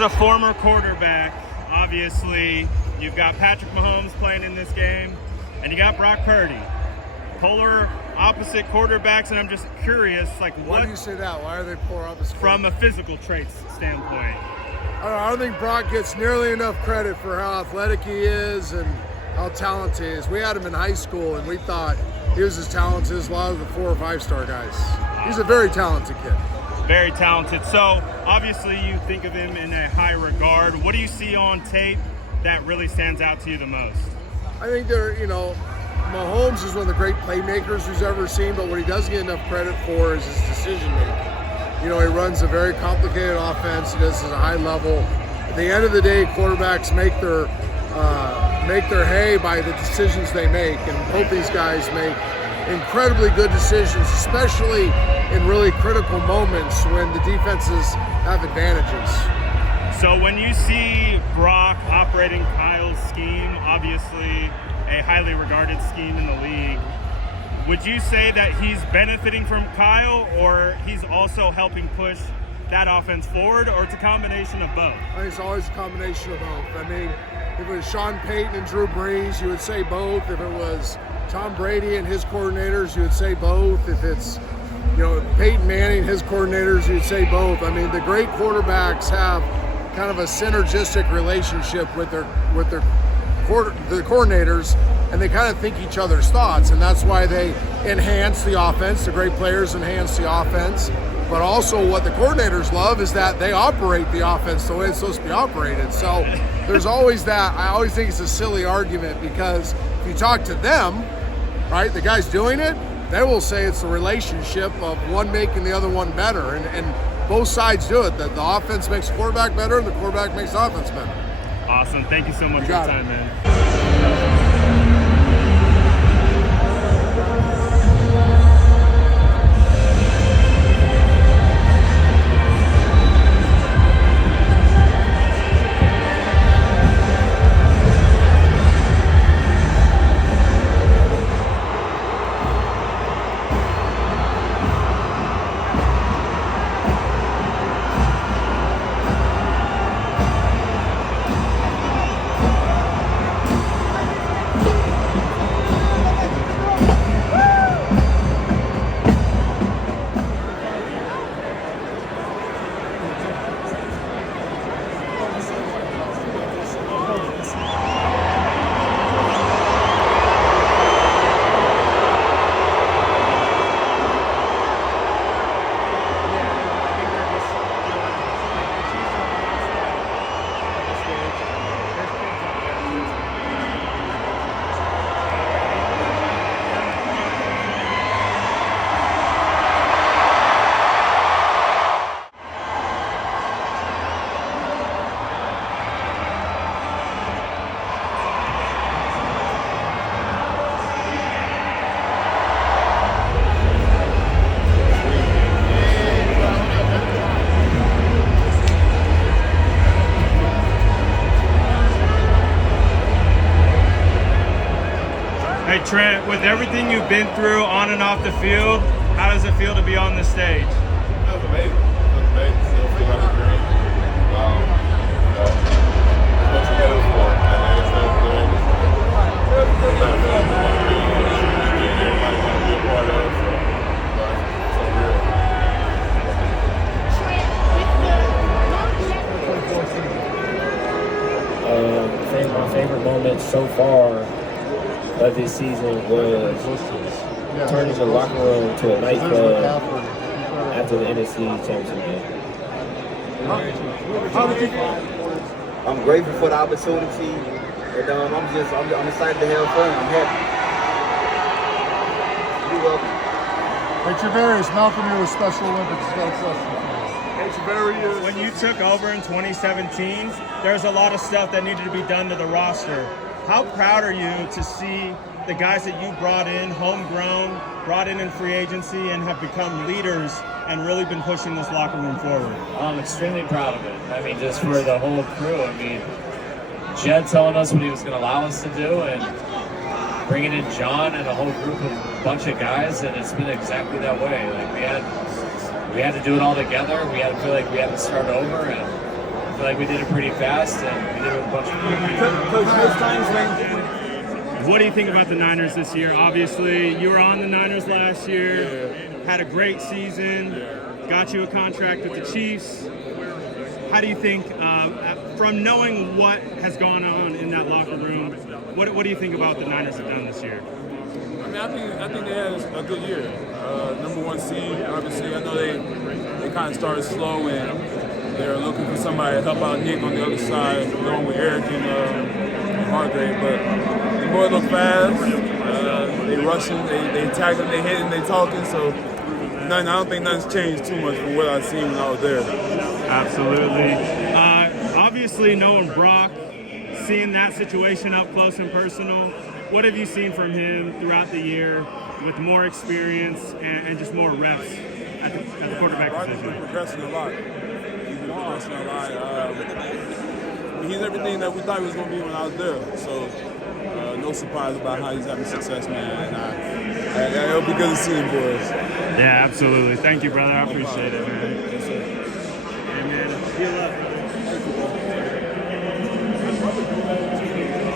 As a former quarterback, obviously, you've got Patrick Mahomes playing in this game, and you got Brock Purdy. Polar opposite quarterbacks, and I'm just curious, like, Why do you say that? Why are they polar opposite? From a physical traits standpoint? I don't think Brock gets nearly enough credit for how athletic he is and how talented he is. We had him in high school, and we thought he was as talented as a lot of the 4 or 5 star guys. He's a very talented kid. Very talented. So obviously you think of him in a high regard. What do you see on tape that really stands out to you the most? I think Mahomes is one of the great playmakers who's ever seen, but what he doesn't get enough credit for is his decision making. He runs a very complicated offense. He does it at a high level. At the end of the day, quarterbacks make their hay by the decisions they make, and both these guys make incredibly good decisions, especially in really critical moments when the defenses have advantages. So when you see Brock operating Kyle's scheme, obviously a highly regarded scheme in the league, would you say that he's benefiting from Kyle, or he's also helping push that offense forward, or it's a combination of both? I think it's always a combination of both. I mean, if it was Sean Payton and Drew Brees, you would say both. If it was Tom Brady and his coordinators, you would say both. If it's Peyton Manning, his coordinators, you'd say both. I mean, the great quarterbacks have kind of a synergistic relationship with their coordinators, and they kind of think each other's thoughts, and that's why they enhance the offense. The great players enhance the offense, but also what the coordinators love is that they operate the offense the way it's supposed to be operated. So there's always that. I always think it's a silly argument, because if you talk to them, right, the guys doing it, they will say it's the relationship of one making the other one better, and both sides do it. That the offense makes the quarterback better, and the quarterback makes the offense better. Awesome. Thank you so much for your time, man. Hey Trent, with everything you've been through on and off the field, how does it feel to be on the stage? That was amazing. That was amazing. Still feel like a dream. What you get for it. And it's not good. That's not good. Everybody want to be a part of it. So real. My favorite moment so far of this season was turning the locker room to a nightclub after the NFC championship game. I'm grateful for the opportunity, and I'm excited to have fun. I'm happy. You're welcome. Hey, Tavarius, Malcolm here with Special Olympics. Got a question. Hey, Tavarius. When you took over in 2017, there's a lot of stuff that needed to be done to the roster. How proud are you to see the guys that you brought in, homegrown, brought in free agency, and have become leaders and really been pushing this locker room forward? I'm extremely proud of it. I mean, just for the whole crew. I mean, Jed telling us what he was going to allow us to do, and bringing in John and a whole group of bunch of guys, and it's been exactly that way. Like we had to do it all together. We had to feel like we had to start over, and feel like we did it pretty fast, and we did it with a bunch of Coach, most times when What do you think about the Niners this year? Obviously, you were on the Niners last year, had a great season, got you a contract with the Chiefs. How do you think, from knowing what has gone on in that locker room, what do you think about what the Niners have done this year? I mean, I think they had a good year. Number one seed, obviously. I know they kind of started slow and they're looking for somebody to help out Nick on the other side, along with Eric and Hargrave. But the boys look fast. They rushing, they tackling, they hitting, they talking. So I don't think nothing's changed too much from what I've seen when I was there. Absolutely. Obviously, knowing Brock, seeing that situation up close and personal, what have you seen from him throughout the year with more experience and just more reps at the quarterback Brock's position? been progressing a lot. He's been progressing a lot. He's everything that we thought he was going to be when I was there. So no surprise about how he's having success, man. And it'll be good to see him, boys. Yeah, absolutely. Thank you, brother. I appreciate it, man. Yes, sir.